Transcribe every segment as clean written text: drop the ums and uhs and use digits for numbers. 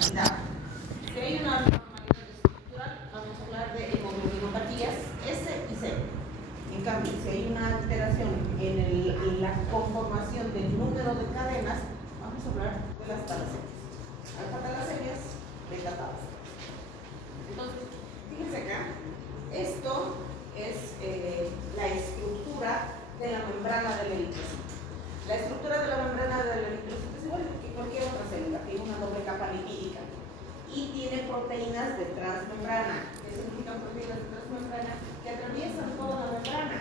normalidad. Si hay una anormalidad estructural, vamos a hablar de hemoglobinopatías S y C. En cambio, si hay una alteración en la conformación del número de cadenas, vamos a hablar de las talasemias. Alfa-talasemias, beta-talasemias. Entonces, fíjense acá, esto es la estructura de la membrana del eritrocito. La estructura de la membrana del eritrocito es igual que cualquier otra célula, tiene una doble capa lipídica y tiene proteínas de transmembrana. ¿Qué significan proteínas de transmembrana? Que atraviesan toda la membrana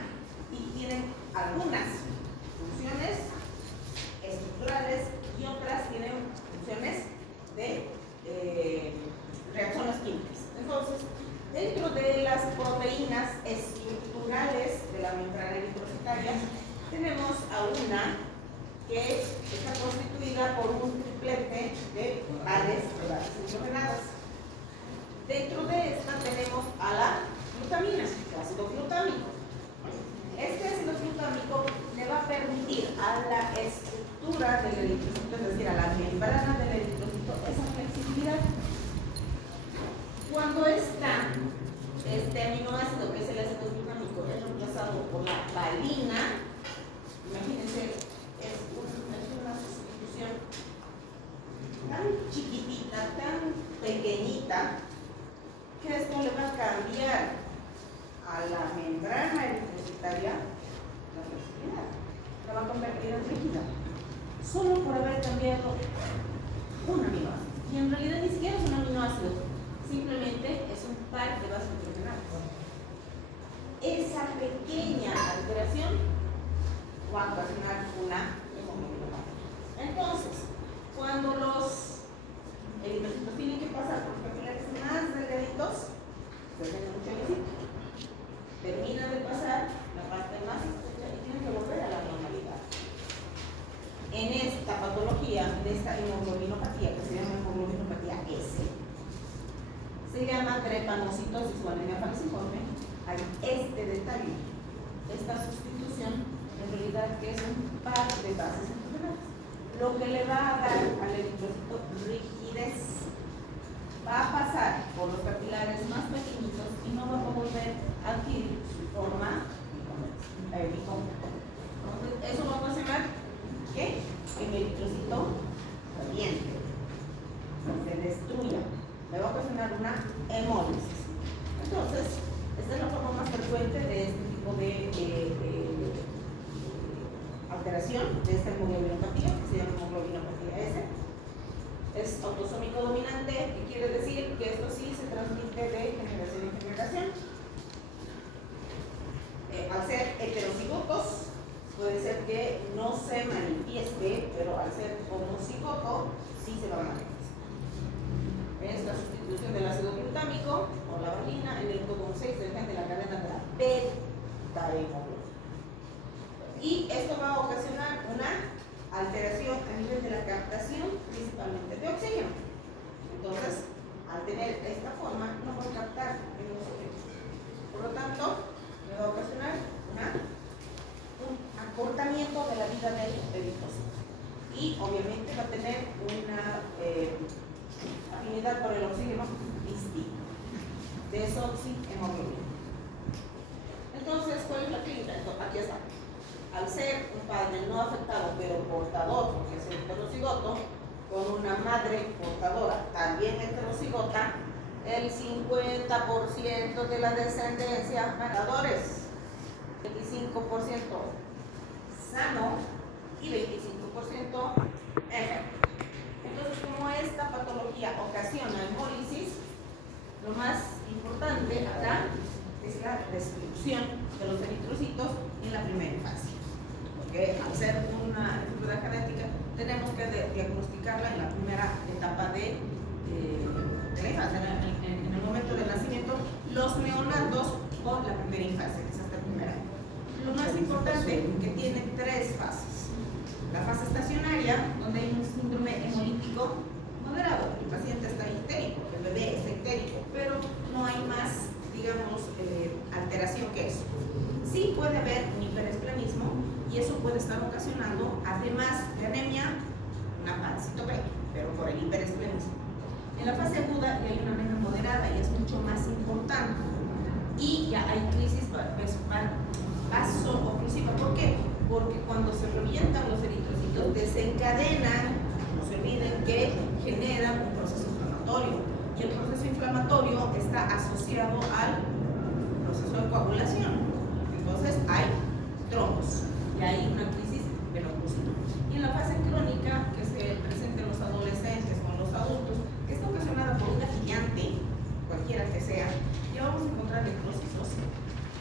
y tienen algunas funciones estructurales y otras tienen funciones de reacciones químicas. Entonces, dentro de las proteínas estructurales de la membrana eritrocitaria, tenemos a una que está constituida por un triplete de pares de bases hidrogenadas. Dentro de esta tenemos a la glutamina, el ácido glutámico. Este ácido glutámico le va a permitir a la estructura del eritrocito, es decir, a la membrana del eritrocito, esa flexibilidad. Cuando este aminoácido, que es el ácido glutámico, es reemplazado por la valina, imagínense, es una sustitución tan chiquitita, tan pequeñita, que esto le va a cambiar a la membrana eritrocitaria la flexibilidad, la va a convertir en rígida, solo por haber cambiado un aminoácido. Y en realidad ni siquiera es un aminoácido, simplemente es un par de bases hidrogenadas. Esa pequeña alteración va a ocasionar una hemoglobinopatía. Entonces, cuando los eritrocitos tienen que pasar por los capilares más delgaditos, se hacen mucho elecito. Termina de pasar la parte más estrecha y tienen que volver a la normalidad. En esta patología, de esta hemoglobinopatía, que se llama hemoglobinopatía S, se llama drepanocitosis o anemia falciforme, hay este detalle, esta sustitución en realidad que es un par de bases hidrogenadas, lo que le va a dar al eritrocito rigidez. Va a pasar por los capilares más pequeñitos y no va a volver a adquirir su forma bicónica. Entonces, eso va a ocasionar que el eritrocito reviente, se destruya, le va a ocasionar una hemólisis. Entonces, esta es la forma más frecuente de este tipo de alteración de esta hemoglobinopatía, que se llama hemoglobinopatía S. Es autosómico dominante, que quiere decir que esto sí se transmite de generación en generación. Al ser heterocigotos, puede ser que no se manifieste, pero al ser homocigoto, sí se va a manifestar. Es la sustitución del ácido glutámico por la valina en el codón 6 del gen de la cadena de la beta-hemoglobina. Y esto va a ocasionar una alteración a nivel de la captación, principalmente de oxígeno. Entonces, al tener esta forma, no va a captar el oxígeno. Por lo tanto, le va a ocasionar un acortamiento de la vida del eritrocito. Y obviamente va a tener una afinidad por el oxígeno distinta. Desoxihemoglobina. Entonces, ¿cuál es la clínica? Aquí está. Al ser un padre no afectado, pero portador, porque es heterocigoto, con una madre portadora, también heterocigota, el 50% de la descendencia marcadores, 25% sano y 25% enfermo. Entonces, como esta patología ocasiona hemólisis, lo más importante acá es la destrucción de los eritrocitos en la primera fase. Porque al ser una enfermedad genética, tenemos que diagnosticarla en la primera etapa de la infancia, en el momento del nacimiento, los neonatos o la primera infancia, que es hasta el primer año. Lo más importante es que tiene tres fases. La fase estacionaria, donde hay un síndrome hemolítico moderado, el paciente está histérico, el bebé está histérico, pero no hay más, digamos, alteración que eso. Sí puede haber un hiperesplenismo y eso puede estar ocasionando, además de anemia, una pancitopenia, pero por el hiperesplenismo. En la fase aguda ya hay una anemia moderada y es mucho más importante. Y ya hay crisis vaso-oclusiva. ¿Por qué? Porque cuando se revientan los eritrocitos desencadenan, no se olviden, que generan un proceso inflamatorio. Y el proceso inflamatorio está asociado al proceso de coagulación. Entonces hay trombos y hay una crisis veno-oclusiva. Y en la fase crónica, que se presenta en los adolescentes o en los adultos, que está ocasionada por una gigante, cualquiera que sea, ya vamos a encontrar necrosis ósea,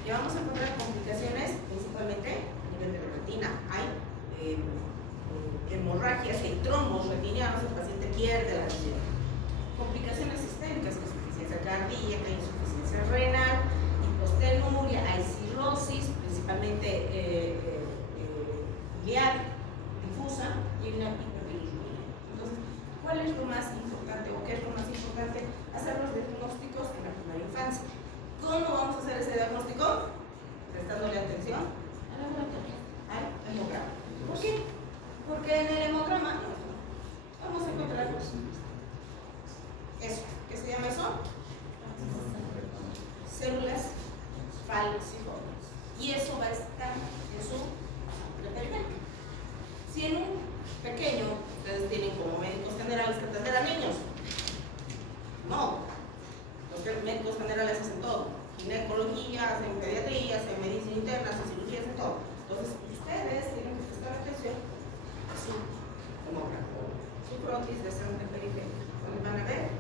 ya vamos a encontrar complicaciones principalmente a nivel de la retina. Hay hemorragias, hay trombos retinianos, el paciente pierde la visión. Complicaciones sistémicas, insuficiencia cardíaca, insuficiencia renal, hipostenuria, hay cirrosis, principalmente biliar difusa y una hiperbilirubinemia. Entonces, ¿cuál es lo más importante o qué es lo más importante? Hacer los diagnósticos en la primera infancia. ¿Cómo vamos a hacer ese diagnóstico? Prestándole atención al laboratorio, al hemograma. ¿Por qué? Porque en el hemograma vamos a encontrar eso. ¿Qué se llama eso? Células falciformes. Y eso va a estar en su sangre periférica. Si en un pequeño, ustedes tienen como médicos generales que atender a niños, no. Los médicos generales hacen todo. Ginecología, hacen pediatría, hacen medicina interna, hacen cirugía, hacen todo. Entonces, ustedes tienen que prestar atención a su hemograma, su frotis de sangre periférica, donde van a ver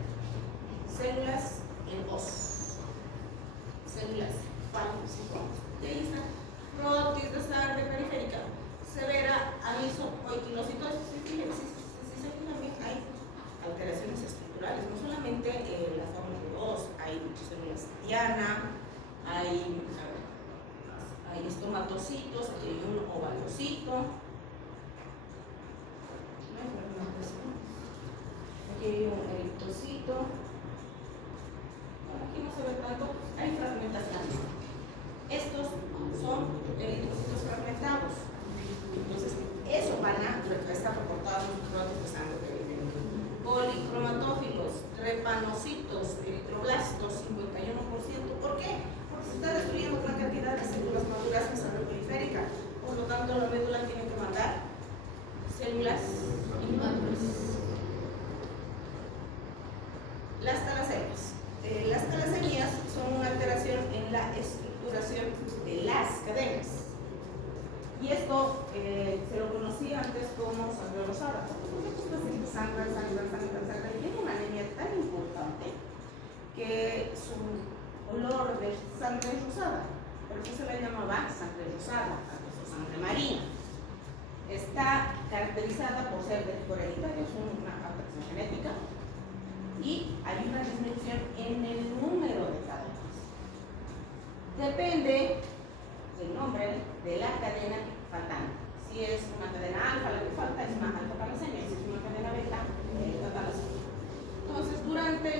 células en os, células falciformes. Y ahí está, frotis de sangre periférica, severa anisopoiquilocitosis. Si se fijan bien, hay alteraciones estructurales, no solamente la forma de os, hay células diana, hay estomatocitos, aquí hay un ovalocito, aquí hay un eritrocito, aquí no se ve tanto, hay fragmentación. Estos son eritrocitos fragmentados. Entonces, eso van a estar reportados en los frotis de sangre periférica. Policromatófilos, trepanocitos, eritroblastos, 51%. ¿Por qué? Porque se está destruyendo una cantidad de células maduras en sangre periférica. Por lo tanto, la médula tiene que mandar células inmaduras. Las talasemias. Las talasemias son una alteración en la estructuración de las cadenas. Y esto se lo conocía antes como sangre rosada. Porque los pacientes sangran, y tiene una anemia tan importante que su olor de sangre es rosada. Por eso se le llamaba sangre rosada, o sangre marina. Está caracterizada por ser de tipo hereditario, es una afección genética, y hay una disminución en el número de cadenas. Depende del nombre de la cadena faltante. Si es una cadena alfa la que falta, es una alfa talasemia. Si es una cadena beta, beta talasemia. Entonces, durante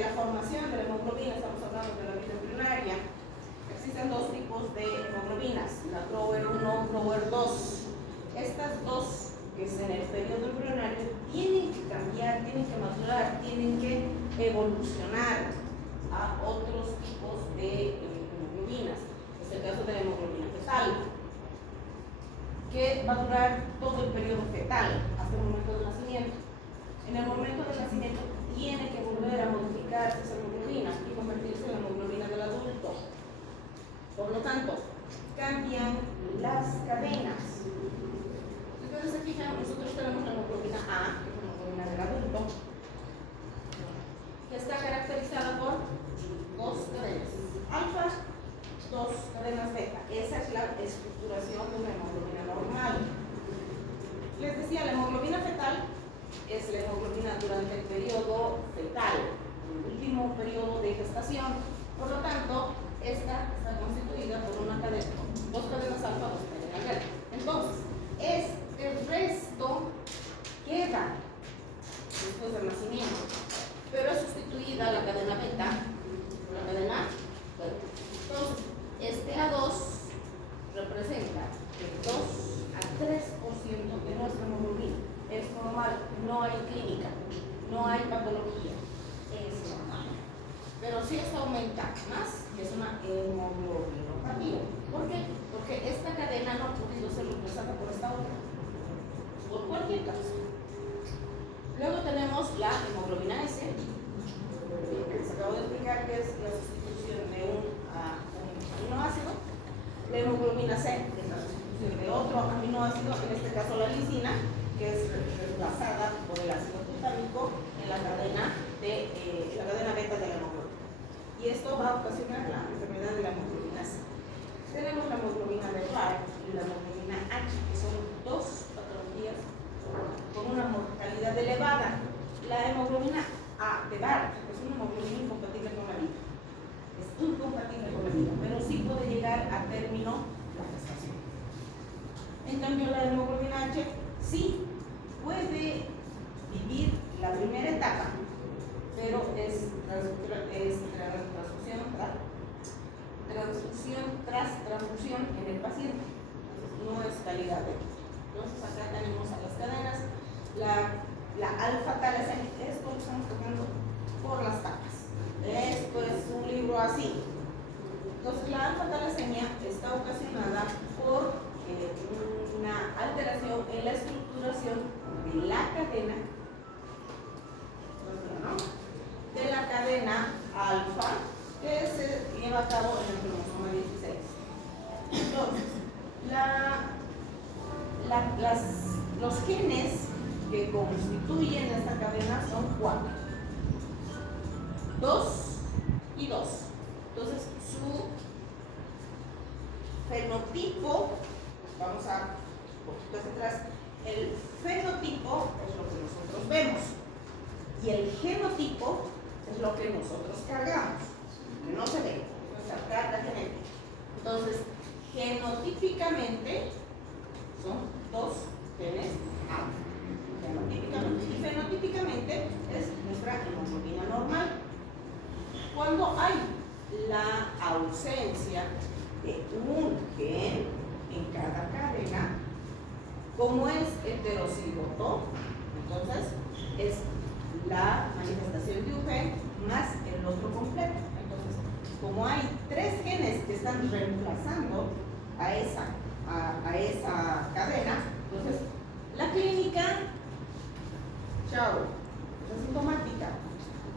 la formación de la hemoglobina, estamos hablando de la vida embrionaria, existen dos tipos de hemoglobinas, la Grower 1, Grower 2. Estas dos, que es en el periodo embrionario, tienen que cambiar, tienen que madurar, tienen que evolucionar a otros tipos de hemoglobinas. Es el caso de la hemoglobina fetal, que va a durar todo el periodo fetal hasta el momento del nacimiento. En el momento del nacimiento tiene que volver a modificarse esa hemoglobina y convertirse en la hemoglobina del adulto. Por lo tanto, cambian las cadenas. Si ustedes se fijan, nosotros tenemos la hemoglobina A, que es la hemoglobina del adulto, que está caracterizada por dos cadenas alfa, dos cadenas beta. Esa es la estructuración de una hemoglobina normal. Les decía, la hemoglobina fetal es la hemoglobina durante el periodo fetal, el último periodo de gestación. Por lo tanto, esta está constituida por una cadena, dos cadenas alfa, dos cadenas beta. Entonces, el resto queda después del nacimiento, pero es sustituida la cadena beta por la cadena beta. Entonces, este A2 representa el 2 a 3% de nuestra hemoglobina. Es normal, no hay clínica. no hay patología, es normal. Pero si esto aumenta más, es una hemoglobinopatía. ¿Por qué? Porque esta cadena no ha podido ser reemplazada por esta otra, por cualquier causa. Luego tenemos la hemoglobina S, que les acabo de explicar que es la sustitución de un aminoácido. La hemoglobina C es la sustitución de otro aminoácido, en este caso la lisina, que es reemplazada por el ácido glutámico en la cadena beta de la hemoglobina. Y esto va a ocasionar la enfermedad de la hemoglobina C. Tenemos la hemoglobina de Barr y la hemoglobina H, que son dos patologías con una mortalidad elevada. La hemoglobina A de Barr es una hemoglobina incompatible con la vida. Es incompatible con la vida, pero sí puede llegar a término la gestación. En cambio, la hemoglobina H sí puede vivir la primera etapa, pero es transfusión tras transfusión en el paciente. Entonces, no es calidad de vida. Entonces, acá tenemos a las cadenas, la alfa-talasemia, esto lo estamos tocando por las tapas. Esto es un libro así. Entonces, la alfa-talasemia está ocasionada por una alteración en la estructuración de la cadena, de la cadena alfa, que se lleva a cabo en el cromosoma 16. Entonces, los genes que constituyen esta cadena son 4. 2 y 2. Entonces, su fenotipo, vamos a un poquito hacia atrás, el fenotipo es lo que nosotros vemos y el genotipo es lo que nosotros cargamos, que no se ve, es nuestra carga genética. Entonces, genotípicamente son 2 genes alfa, genotípicamente, y fenotípicamente es nuestra hemoglobina normal. Cuando hay la ausencia de un gen en cada cadena, como es heterocigoto, entonces es la manifestación de un gen más el otro completo. Entonces, como hay 3 genes que están reemplazando a esa cadena, entonces la clínica, chao, es asintomática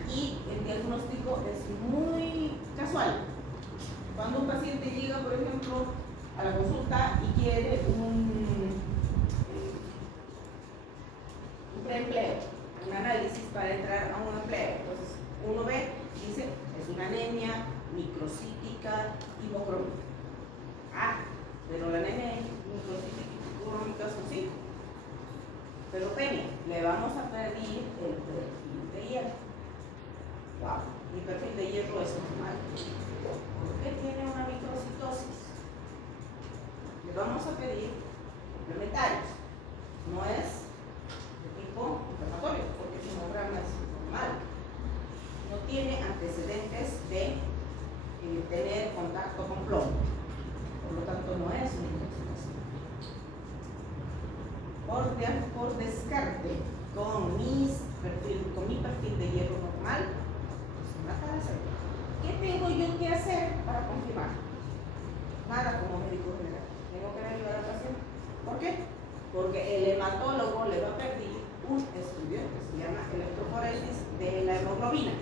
y el diagnóstico es muy casual. Cuando un paciente llega, por ejemplo, a la consulta y quiere un preempleo, un análisis para entrar a un empleo, entonces uno ve, dice, es una anemia microcítica hipocrómica. Pero la anemia microcítica hipocrómica son 5. Pero le vamos a pedir el perfil de hierro. Wow, mi perfil de hierro es normal. ¿Por qué tiene una microcitosis? Le vamos a pedir complementarios. No es de tipo inflamatorio, porque su hemograma es normal. No tiene antecedentes de tener contacto con plomo. Por lo tanto, no es una intoxicación. Por descarte, con mi perfil de hierro normal, es una talasemia. ¿Qué tengo yo que hacer para confirmar? Nada como médico general. Tengo que ayudar al paciente. ¿Por qué? Porque el hematólogo le va a pedir un estudio que se llama electroforesis de la hemoglobina.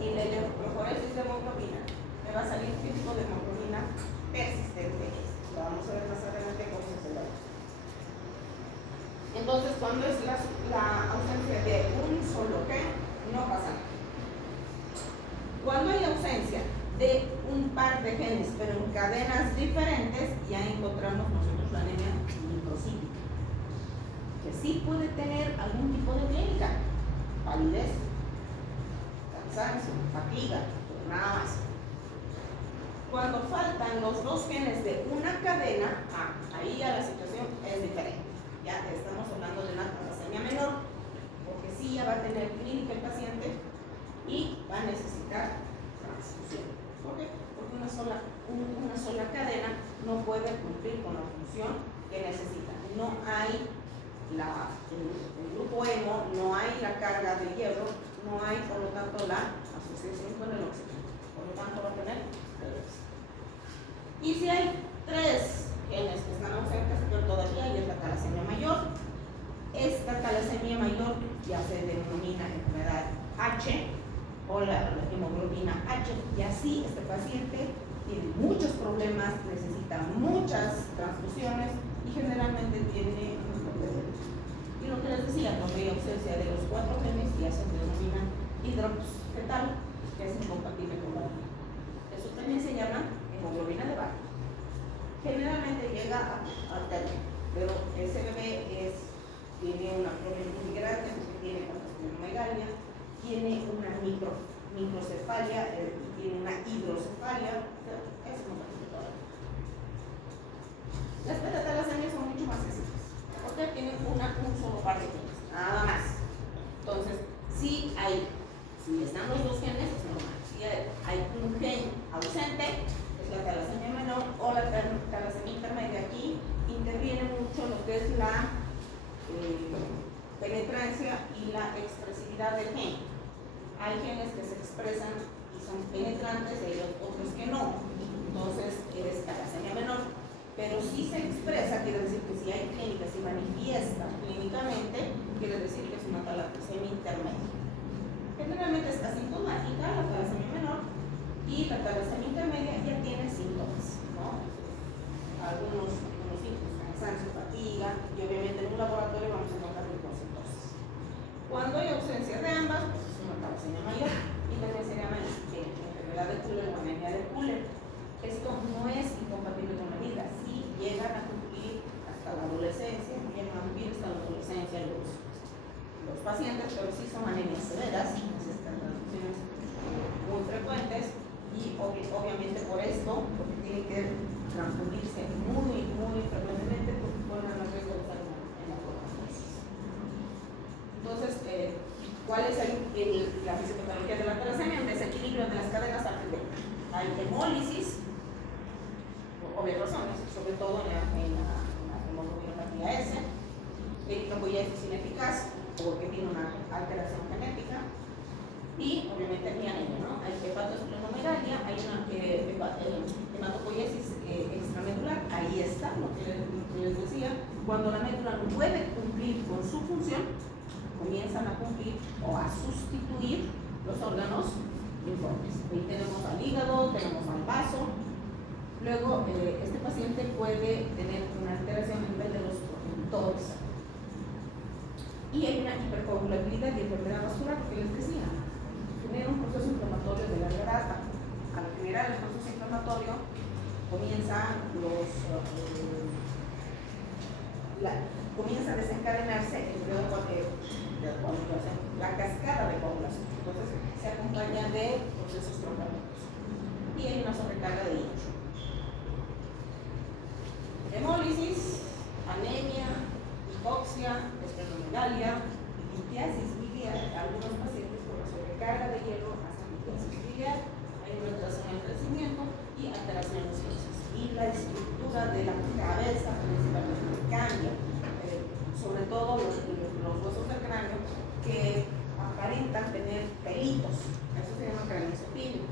Y la electroforesis de hemoglobina me va a salir qué tipo de hemoglobina persistente es. Lo vamos a ver más adelante cómo se hace. Entonces, cuando es la ausencia de un solo gen, no pasa nada. Cuando hay ausencia de un par de genes, pero en cadenas diferentes, ya encontramos nosotros la anemia microcítica, que sí puede tener algún tipo de clínica, palidez, cansancio, fatiga, pero nada más. Cuando faltan los 2 genes de una cadena, ahí ya la situación es diferente. Ya estamos hablando de una talasemia menor, porque sí ya va a tener clínica el paciente y va a necesitar transfusión. ¿Por qué? Porque una sola cadena no puede cumplir con la función que necesita. No hay el grupo hemo, no hay la carga de hierro, no hay por lo tanto la asociación con el oxígeno, por lo tanto va a tener 3. Y si hay 3 genes que están ausentes, pero todavía hay la talasemia mayor, esta talasemia mayor ya se denomina enfermedad H o la hemoglobina H, y así este paciente tiene muchos problemas, necesita muchas transfusiones y generalmente tiene un problema. Y lo que les decía, cuando hay ausencia de los 4 genes ya se denomina hidroxfetal, que es incompatible con la vida. Eso también se llama hemoglobina de baja. Generalmente llega al término, pero ese bebé tiene una problema muy grande porque tiene megalia, tiene una microcefalia, tiene una hidrocefalia, es compatible todavía. Las beta-talasemias son mucho más sencillas, porque tienen un solo par de genes, nada más. Entonces, si están los 2 genes, es normal. Si hay un gen ausente, es la talasemia menor o la talasemia intermedia. Aquí interviene mucho lo que es la penetrancia y la expresividad del gen. Hay genes que se expresan y son penetrantes, y hay otros que no. Entonces, es talasemia menor. Pero si se expresa, quiere decir que si hay clínica, si manifiesta clínicamente, quiere decir que es una talasemia intermedia. Generalmente es asintomática la talasemia menor, y la talasemia intermedia ya tiene síntomas, ¿no? Algunos síntomas, cansancio, fatiga, y obviamente en un laboratorio vamos a encontrar leucocitosis. Cuando hay ausencia de ambas, pues es una talasemia mayor, y también se llama enfermedad de Kuller o anemia de Kuller. Esto no es incompatible con la vida, sí llegan a cumplir hasta la adolescencia, los pacientes, pero sí son anemias severas, necesitan transfusiones muy frecuentes, y obviamente por esto, porque tienen que transfundirse muy frecuentemente, porque ponen el riesgo de estar en la coronavirus. Entonces, ¿cuál es la fisiopatología de la talasemia? El desequilibrio de las cadenas arteriales. Hay hemólisis, obvias razones, sobre todo en la hemoglobinopatía S, eritropoiesis ineficaz, porque tiene una alteración genética, y obviamente hay anemia, ¿no? Hay hepatosplenomegalia, hay una hematopoiesis extramedular, ahí está lo que les decía, cuando la médula no puede cumplir con su función, comienzan a cumplir o a sustituir los órganos linformes. Ahí tenemos al hígado, tenemos al vaso. Luego, este paciente puede tener una alteración a nivel de los progenitores. Y hay una hipercoagulabilidad y enfermedad vascular, porque les decía, genera un proceso inflamatorio de larga data. Al generar el proceso inflamatorio, comienza a desencadenarse el periodo de coagulación, la cascada de coagulación. Entonces, se acompaña de procesos trombóticos. Y hay una sobrecarga de hierro. Hemólisis, anemia, hipoxia, esplenomegalia, litiasis biliar. Algunos pacientes con la sobrecarga de hierro hacen litiasis biliar, hay una alteración en el crecimiento y alteración en los osseos. Y la estructura de la cabeza principalmente cambia, sobre todo los huesos del cráneo que aparentan tener pelitos. Eso se llama craneocepillo.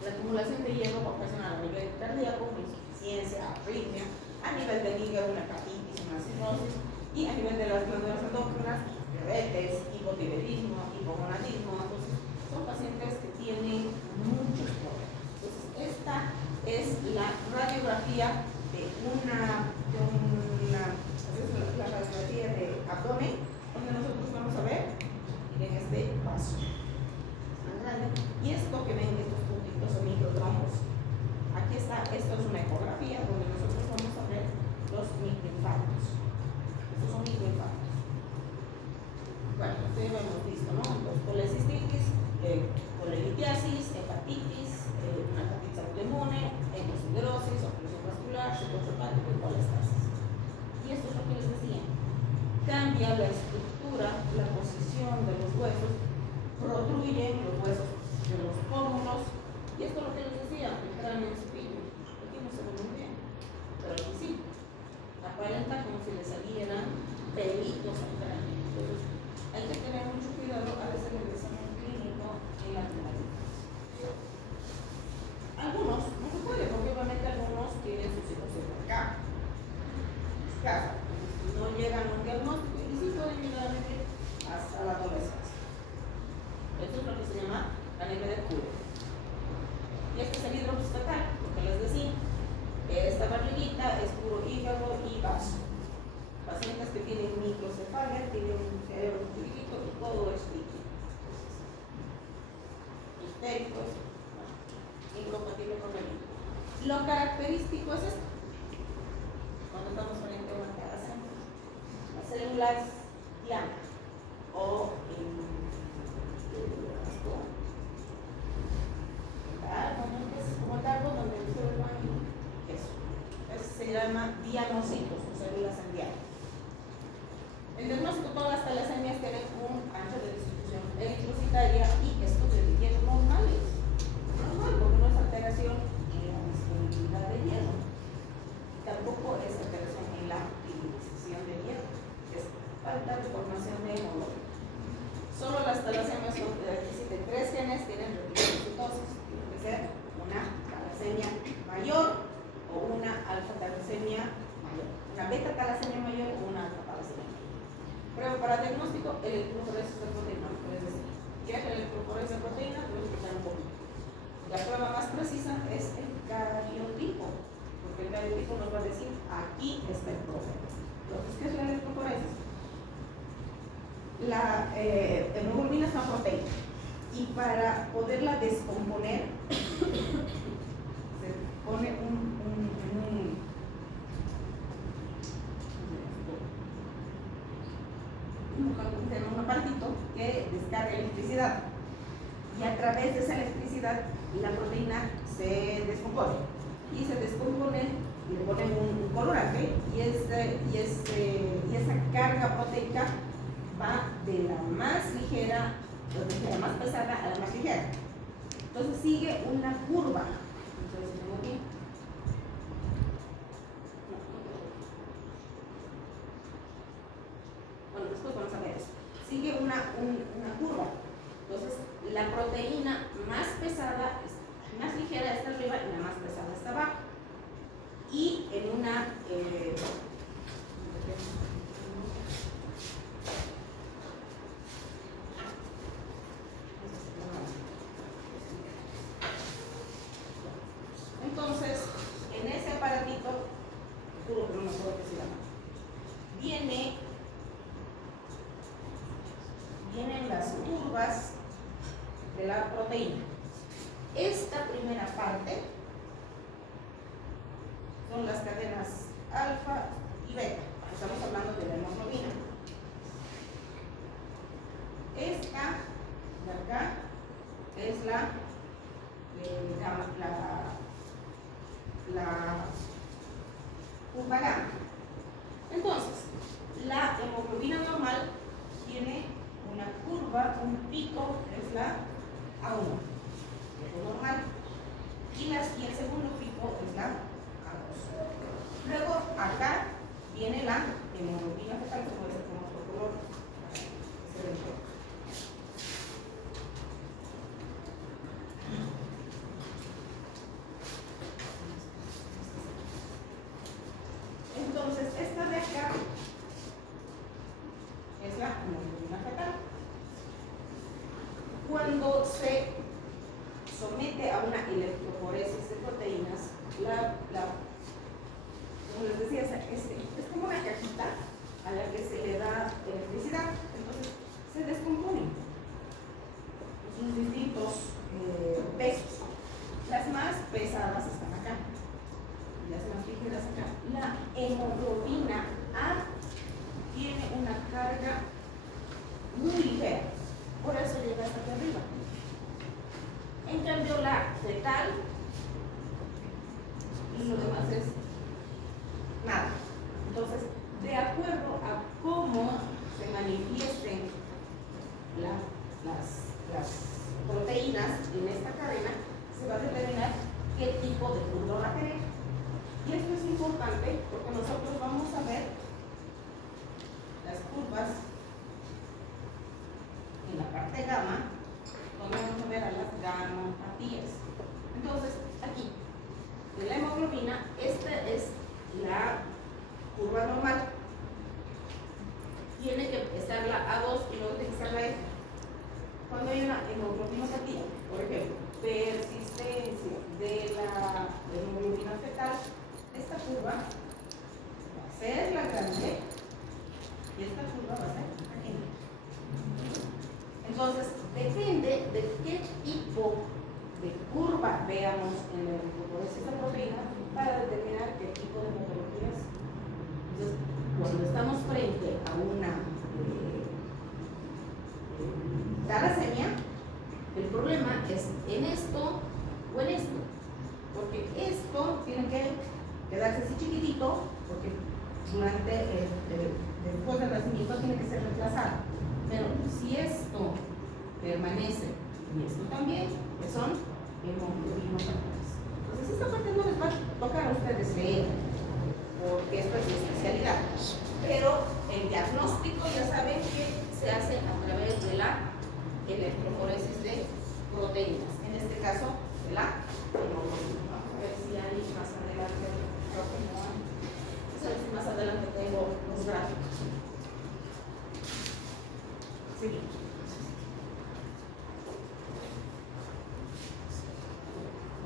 La acumulación de hierro ocasiona a nivel cardíaco, insuficiencia, arritmia, a nivel del hígado, una hepatitis, una cirrosis, y a nivel de las glándulas endócrinas, diabetes, hipotiroidismo, hipogonadismo. Entonces, son pacientes que tienen muchos problemas. Entonces, esta es la radiografía de la radiografía de abdomen, donde nosotros vamos a ver en este vaso tan grande, y esto que ven, estos puntitos son microtrombos. Aquí está, esto es una ecografía donde nosotros vamos a ver los microinfartos. Estos son microinfartos. Bueno, esto ya lo hemos visto, ¿no? Entonces, colecistitis, colelitiasis, hepatitis, una hepatitis autoinmune, hemosiderosis, oclusión vascular, secuestro hepático y colestasis. Y esto es lo que les decía. Cambia la estructura, la posición de los huesos, protruyen los huesos de los pómulos, y esto es lo que les decía, el cráneo cepillo. Aquí no se ve muy bien, pero aquí sí. Aparenta como si le salieran todo es líquido. Histérico es incompatible con el líquido. Lo característico es esto. Cuando estamos frente a una casa, las células blancas o como el árbol donde el suelo no hay queso. Eso se llama diagnósticos o células en diálogo. El diagnóstico, todas las talasemias tienen un ancho de distribución eritrocitaria y estudios de hielo normales. Normal, porque no es alteración en la disponibilidad de hielo. Tampoco es alteración en la utilización de hielo. Es falta de formación de hemoglobina. Solo las talasemias con déficit de 3 genes tienen reticulocitosis. Tiene que ser una talasemia mayor o una alfa talasemia mayor. Una beta talasemia mayor o una alfa talasemia mayor. Prueba para diagnóstico, electroforesis de proteína. Es decir, ¿qué es la electroforesis de proteína? Voy a explicar un poquito. La prueba más precisa es el cariotipo, porque el cariotipo nos va a decir aquí está el problema. Entonces, ¿qué es la electroforesis? La hemoglobina es una proteína y para poderla descomponer se pone un aparatito que descarga electricidad y a través de esa electricidad la proteína se descompone y se descompone y le ponen un colorante y esa carga proteica va de la más ligera, de la más pesada a la más ligera. Entonces sigue una curva. Entonces tengo aquí. Bueno, después vamos a ver eso. Sigue una curva. Entonces la proteína más pesada, más ligera está arriba y la más pesada está abajo. Y en una entonces, en ese aparatito, juro que no me acuerdo qué se llama, vienen las curvas de la proteína. Esta primera parte son las cadenas alfa y beta. Estamos hablando de la hemoglobina. Esta de acá es la curva gamma. Entonces, la hemoglobina normal tiene una curva, un pico, que es la A1, que es lo normal, y el segundo pico es la A2. Luego, acá viene la hemoglobina fetal, que puede ser con otro color. Entonces, esta de acá es la hemoglobina fetal. Cuando se somete a una electroforesis de proteínas, como les decía, es como una cajita a la que se le da electricidad, entonces se descomponen sus distintos pesos. Las más pesadas están acá y las más ligeras acá. La hemoglobina A tiene una carga muy ligera, por eso llega hasta acá arriba. En cambio, la fetal y lo demás es nada. Entonces, de acuerdo a cómo se manifiesten las proteínas en esta cadena, se va a determinar qué tipo de curva va a tener. Y esto es importante porque nosotros vamos a ver las curvas en la parte gamma, donde vamos a ver a las gamopatías. Entonces, aquí, de la hemoglobina, esta es la curva normal. Tiene que estar la A2 y luego tiene que estar la F. Cuando hay una hemoglobinopatía, por ejemplo, persistencia de la hemoglobina fetal, esta curva va a ser la grande y esta curva va a ser pequeña. Entonces, depende de qué tipo de curva veamos en la electroforesis de proteína para determinar qué tipo de metodología es. Entonces, cuando estamos frente a una talasemia, el problema es en esto o en esto, porque esto tiene que quedarse así chiquitito, porque durante después del nacimiento tiene que ser reemplazado. Pero si esto permanece y esto también, que son hemoglobinopatías. Entonces esta parte no les va a tocar a ustedes leer, porque esto es mi especialidad. Pero el diagnóstico ya saben que se hace a través de la electroforesis de proteínas, en este caso de la hemoglobina. Vamos a ver si hay más adelante, creo que no hay. Vamos a ver si más adelante tengo los gráficos. Seguimos.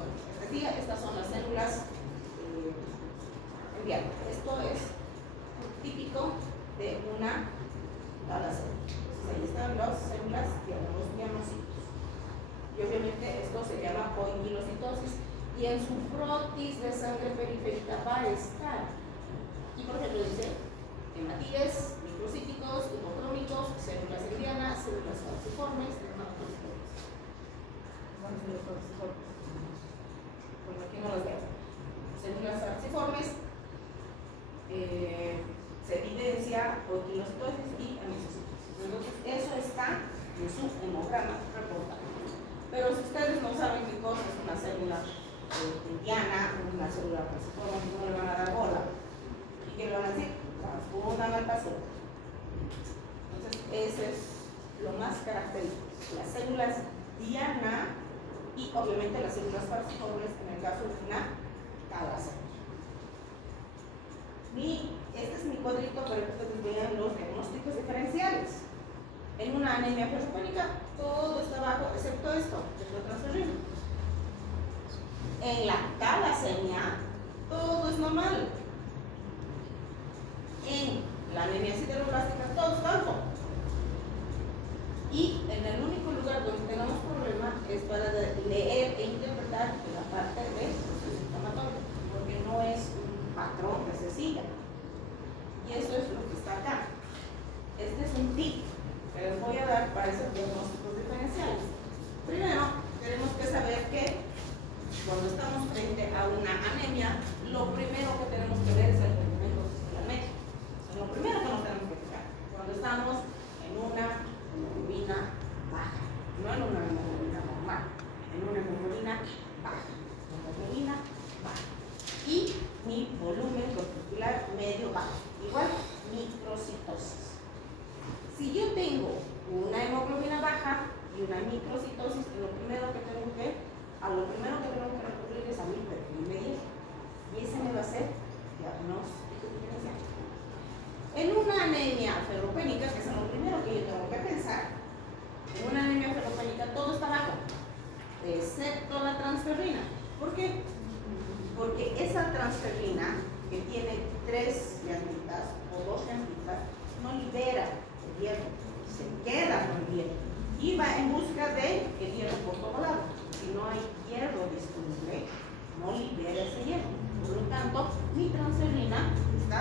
Bueno, les decía, estas son las células enviadas. Esto es típico de una talasemia. Ahí están las células, los mianocitos. Y obviamente esto se llama poimilocitosis y en su frotis de sangre periférica va a estar. Y por ejemplo dice hematíes, microcíticos, hipocrómicos, células heredianas, células falciformes, hematocristales. ¿Cuáles son las falciformes? Pues aquí no las veo. Células falciformes, se evidencia poimilocitosis y amilocitosis. Entonces, eso está en su hemograma reportado. Pero si ustedes no saben qué cosa es una célula herediana, una célula falciforme, no le van a dar bola. ¿Y qué le van a decir? Transfundan al paciente. Entonces, ese es lo más característico. Las células diana y obviamente las células falciformes en el caso de una talasemia. Este es mi cuadrito para que ustedes vean los diagnósticos diferenciales. En una anemia ferropénica todo está bajo excepto esto, que es la transferrina. En la talasemia todo es normal. En la anemia sideroblástica todo está alto. Y en el único lugar donde tenemos problema es para leer e interpretar la parte del proceso inflamatorio, porque no es un patrón que se siga. Y eso es lo que está acá. Este es un tip que les voy a dar para esos diagnósticos diferenciales. Primero, tenemos que saber que cuando estamos frente a una anemia, lo primero que tenemos que ver es el rendimiento ciclométrico. Es lo primero que nos tenemos que fijar. Cuando estamos en una hemoglobina baja, no en una hemoglobina normal, en una hemoglobina baja. Hemoglobina baja. Y mi volumen corpuscular medio bajo. Igual, microcitosis. Si yo tengo una hemoglobina baja y una microcitosis, a lo primero que tengo que recurrir es a mi perfil de hierro. Y ese me va a ser diagnóstico diferencial. En una anemia ferropénica, que es lo primero que yo tengo que pensar, en una anemia ferropénica todo está bajo, excepto la transferrina. ¿Por qué? Porque esa transferrina, que tiene 3 llantitas o 2 llantitas, no libera el hierro, se queda con el hierro y va en busca de el hierro por todo lado. Si no hay hierro disponible, no libera ese hierro. Por lo tanto, mi transferrina está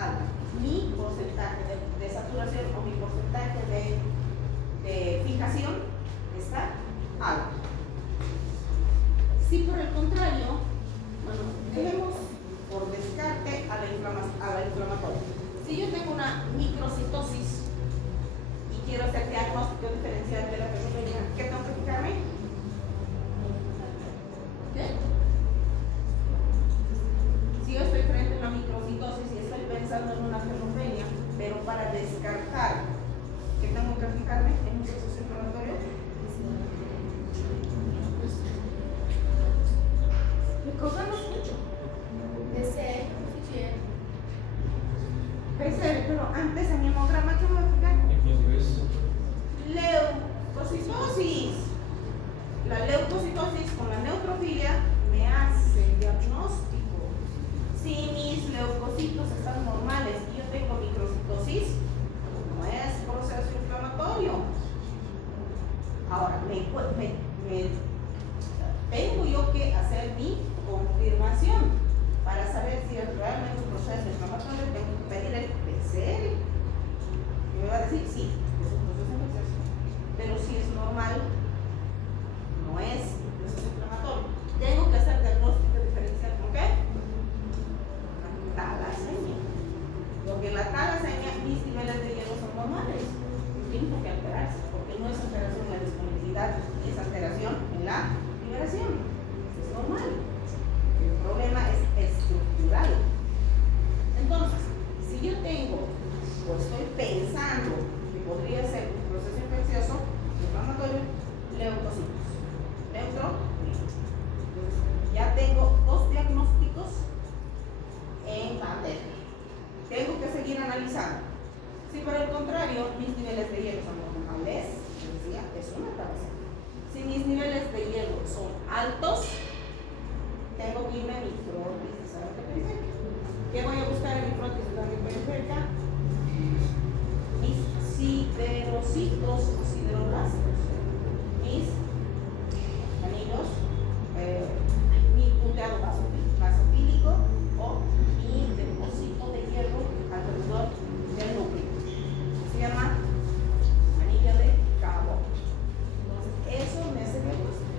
alta. Mi porcentaje de saturación o mi porcentaje de fijación está alto. Si por el contrario, bueno, dejemos por descarte a la inflamatoria. Si yo tengo una microcitosis y quiero hacer diagnóstico diferencial de la ferropenia, ¿qué tengo que fijarme? ¿Qué? Si yo estoy frente a una microcitosis y estoy pensando en una ferropenia, pero para descartar, ¿qué tengo que fijarme en un proceso inflamatorio? Me costamos mucho. PCR, pero antes en mi hemograma, ¿qué me voy a fijar? Leucocitosis. La leucocitosis con la neutrofilia me hace diagnóstico. Si mis leucocitos están normales y yo tengo microcitosis, no es proceso inflamatorio. decir, sí, es un proceso infeccioso, pero si es normal, no es un proceso inflamatorio. Tengo que hacer diagnóstico diferencial con qué? Talasemia. Porque la talasemia, mis niveles de hierro son normales, no tienen por qué alterarse, porque no es alteración en la disponibilidad, es alteración en la liberación. Es normal. El problema es estructural. Entonces, si yo tengo, o estoy pensando que podría ser un proceso infeccioso, inflamatorio, leucocitos. Ya tengo dos diagnósticos en bandeja. Tengo que seguir analizando. Si por el contrario mis niveles de hierro son normales, decía, es una talasemia. Si mis niveles de hierro son altos, tengo que irme a mi frontis de sangre periférica. ¿Qué voy a buscar en mi frontis de sangre periférica? Mis siderocitos o sideroblastos, mis anillos, mi punteado basofílico o mi depósito de hierro alrededor del núcleo. Se llama anillo de Cabo. Entonces, eso me hace diagnóstico.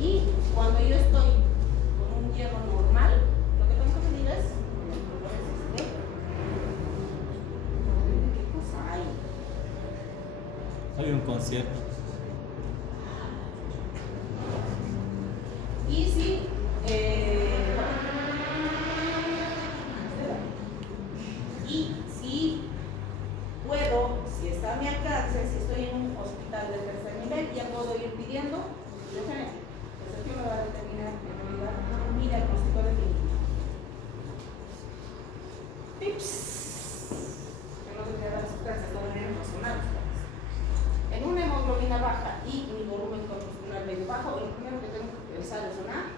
Y cuando yo estoy con un hierro normal, lo que tengo que medir es ¿qué cosa hay? Hay un concierto. Y si puedo, si está a mi alcance, si estoy en un hospital de tercer nivel, ya puedo ir pidiendo biogenética. Eso que me va a determinar en realidad mi diagnóstico definitivo. Tips. Que no debería dar sustancias, no deberían razonar. En una hemoglobina baja y mi volumen corpuscular medio bajo, lo primero que tengo que pensar es una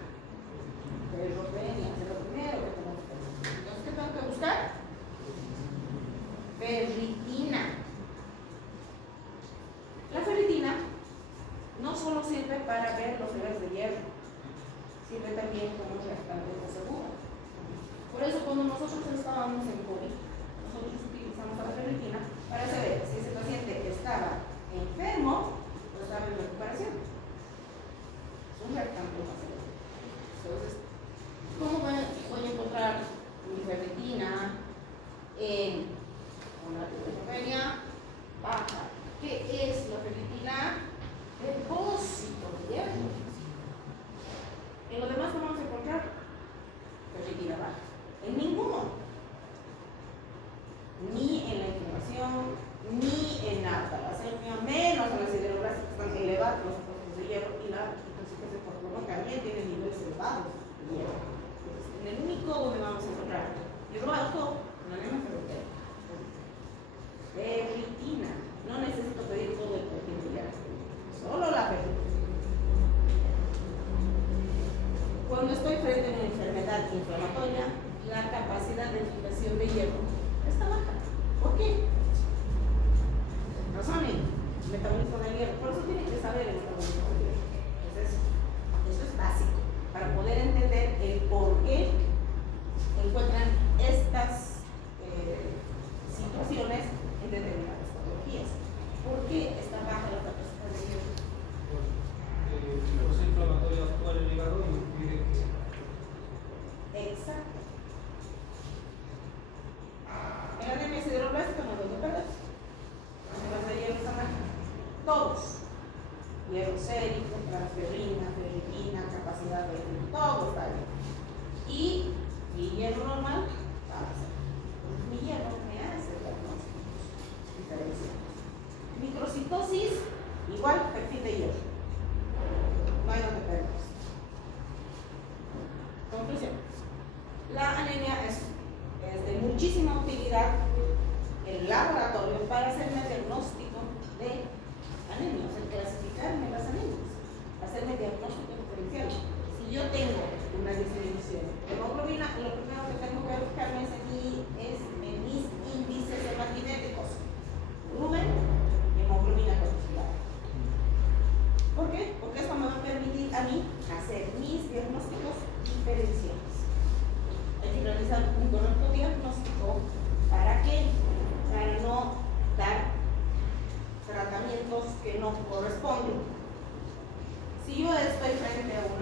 ferropenia, es lo primero que tengo que pensar. Entonces, ¿qué tengo que buscar? Ferritina. La ferritina no solo sirve para ver los niveles de hierro, sirve también como reactante de segura. Por eso cuando nosotros estábamos en COVID, nosotros utilizamos la ferritina para saber si ese paciente estaba enfermo o estaba en recuperación. Es un reactante de segura. Entonces, ¿cómo voy a encontrar mi ferritina en una ferropenia baja? ¿Qué es la ferritina? Depósito de hierro. En lo demás no vamos a encontrar ferritina baja. En ninguno. Ni en la inflamación, ni en la talasemia, menos en las sideroblastos que están elevados los depósitos de hierro, y la intoxicación por cloro también tiene niveles elevados de hierro. Entonces, en el único donde vamos a encontrar hierro alto, en la anemia ferroquera. Ferritina. No necesito pedir todo el proteín de hierro, solo la ferritina. Cuando estoy frente a una enfermedad inflamatoria, la capacidad de fijación de hierro está baja. ¿Por qué? Razonen, metabolismo del hierro. Por eso tienen que saber el metabolismo del hierro. Entonces, eso es básico para poder entender el por qué encuentran estas situaciones en determinadas patologías. ¿Por qué está baja la capacidad de hierro? El proceso inflamatorio actúa en el hígado y impide que... Exacto. En la anemia sideroblástica no hay dos pedazos. Además de hierro están bajas. Todos. Hierro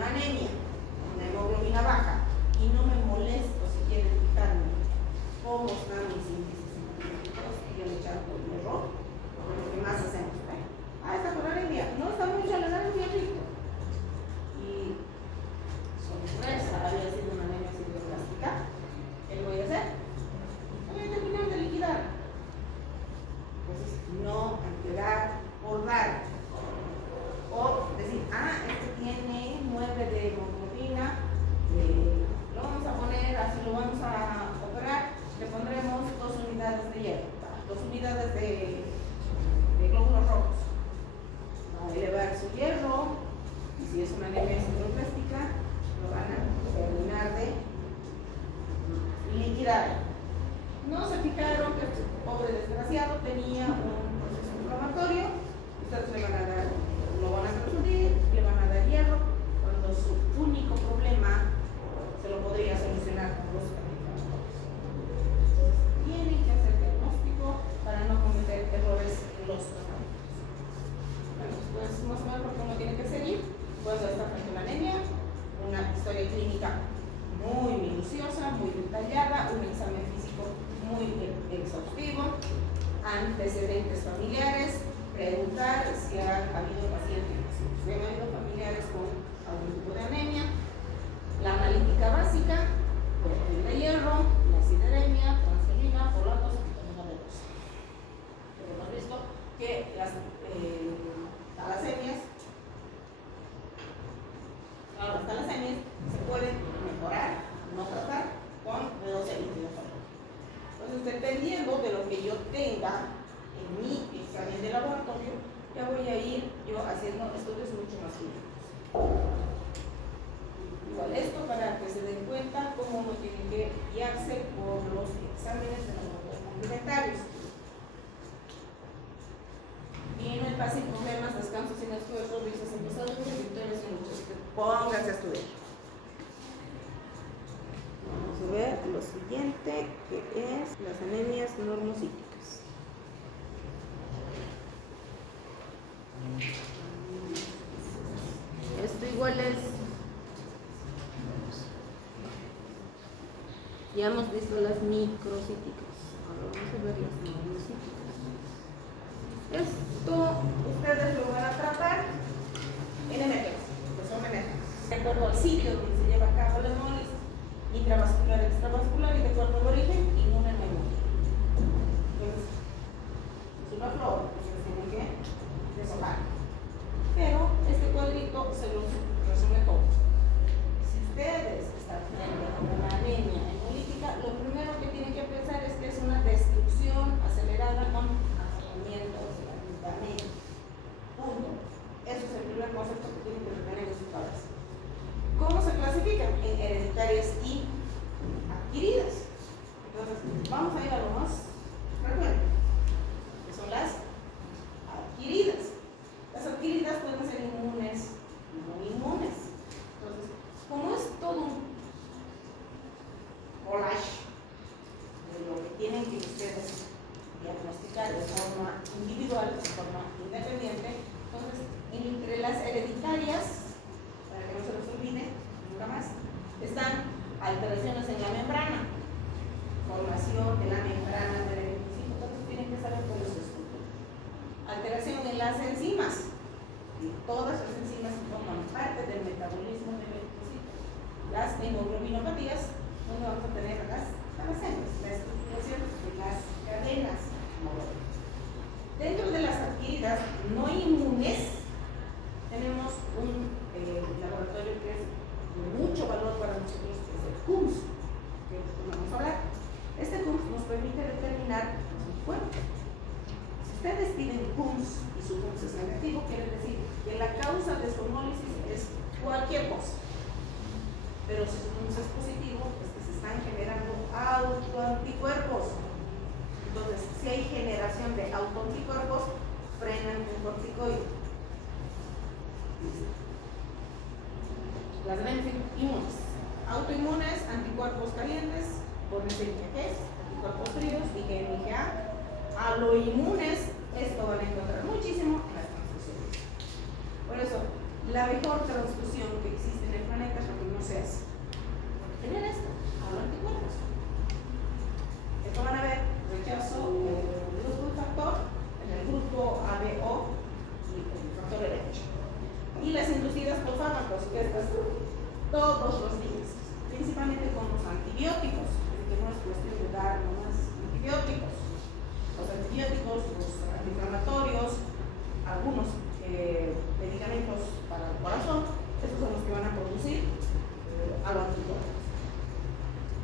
una anemia, una hemoglobina baja, y no me molesto si quieren fijarme cómo están mis índices hematológicos, y yo le echar por el error, lo que más hacemos, está con anemia, no está mucho, le dan un día rico. Y sorpresa, había sido una anemia sideroblastica. ¿Qué le voy a hacer? Voy a terminar de liquidar. Entonces, no alterar por dar. O decir, este tiene 9 de hemoglobina, lo vamos a poner, así lo vamos a operar, le pondremos 2 unidades de hierro, 2 unidades de glóbulos rojos. Va a elevar su hierro, y si es una anemia sideroplástica, lo van a terminar de liquidar. No se fijaron que el pobre desgraciado tenía un proceso inflamatorio. Ustedes le van a dar, lo van a transfundir, le van a dar hierro, cuando su único problema se lo podría solucionar con los antiinflamatorios. Tienen que hacer diagnóstico para no cometer errores en los tratamientos. Bueno, pues más o menos porque uno tiene que seguir, pues esta frente a la anemia, una historia clínica muy minuciosa, muy detallada, un examen físico muy exhaustivo, antecedentes familiares, preguntar si ha habido pacientes, si han habido familiares con algún tipo de anemia, la analítica básica, el de hierro, la sideremia, transferina, folatos y vitamina B12. Pero hemos visto que las talasemias, se pueden mejorar, no tratar con B12 líquido. Entonces, dependiendo de lo que yo tenga en mi examen de laboratorio, ya voy a ir yo haciendo estudios mucho más clínicos. Igual esto para que se den cuenta cómo uno tiene que guiarse por los exámenes de laboratorio complementarios. Y no hay paz sin problemas, descanso sin esfuerzo, risas sin salud, victorias sin luchas. Pónganse a estudiar. Vamos a ver lo siguiente, que es las anemias normocíticas. Esto igual es, ya hemos visto las microcíticas, ahora vamos a ver las normocíticas. Esto ustedes lo van a tratar en emergencia, pues son emergencias. De acuerdo al sitio donde se lleva a cabo la hemólisis, intravascular, extravascular, y de acuerdo al origen, inmune no inmune. Entonces, es una flor, ustedes tienen que deshojar. Pero este cuadrito se los resume todo. Si ustedes están frente a una anemia hemolítica, lo primero que tienen que pensar es que es una destrucción acelerada con agotamiento de la vitamina. Punto. Eso es el primer concepto que tienen que tener en su cabeza. ¿Cómo se clasifican? En hereditarias y adquiridas. Entonces, vamos a ir a lo más frecuente, que son las adquiridas. Las adquiridas pueden ser inmunes y no inmunes. Entonces, como es todo un collage de lo que tienen que ustedes diagnosticar de forma individual, de forma independiente, entonces, entre las hereditarias, para que no se los olvide, nunca más, están alteraciones en la membrana, formación de la membrana del eritrocito, entonces tienen que saber cuál es su estructura. Alteración en las enzimas, y todas las enzimas forman parte del metabolismo del eritrocito. Las hemoglobinopatías, donde vamos a tener las talasemias, la estructuración de las cadenas hemoglóbicas. Dentro de las adquiridas no inmunes, tenemos un laboratorio que es de mucho valor para nosotros, que es el CUMS, que vamos a hablar. Este CUMS nos permite determinar su cuerpo. Si ustedes piden CUMS y su CUMS es negativo, quiere decir que la causa de su hemólisis es cualquier cosa. Pero si su CUMS es positivo, es que se están generando autoanticuerpos. Entonces, si hay generación de autoanticuerpos, frenan un corticoide. Las anemias inmunes. Autoinmunes, anticuerpos calientes, por decir que es, anticuerpos fríos, IgM, IgA. Aloinmunes, esto van a encontrar muchísimo en las transfusiones. Por eso, La mejor transfusión que existe en el planeta es lo que no se hace. Tener esto, hablo anticuerpos. Esto van a ver rechazo del grupo factor en el grupo ABO y el factor derecho. Y las inducidas por fármacos, que estas todos los días, principalmente con los antibióticos, que no es cuestión de dar nomás antibióticos. Los antibióticos, los antiinflamatorios, algunos medicamentos para el corazón, estos son los que van a producir a los anticuerpos.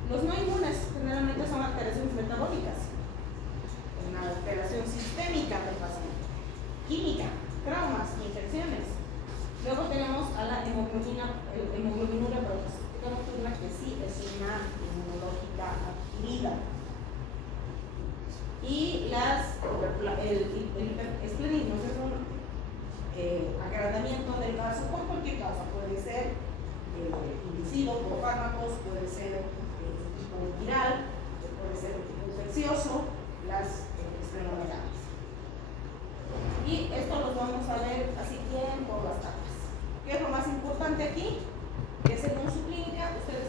Los no inmunes generalmente son alteraciones metabólicas, una alteración sistémica del paciente, química, traumas, infecciones. Luego tenemos a la hemoglobinura protostática nocturna, que sí es una inmunológica adquirida. Y el hiperesplenismo es un agrandamiento del vaso por cualquier causa. Puede ser inducido por fármacos, puede ser tipo viral, puede ser tipo infeccioso, las esplenomegalis. Y esto lo vamos a ver así bien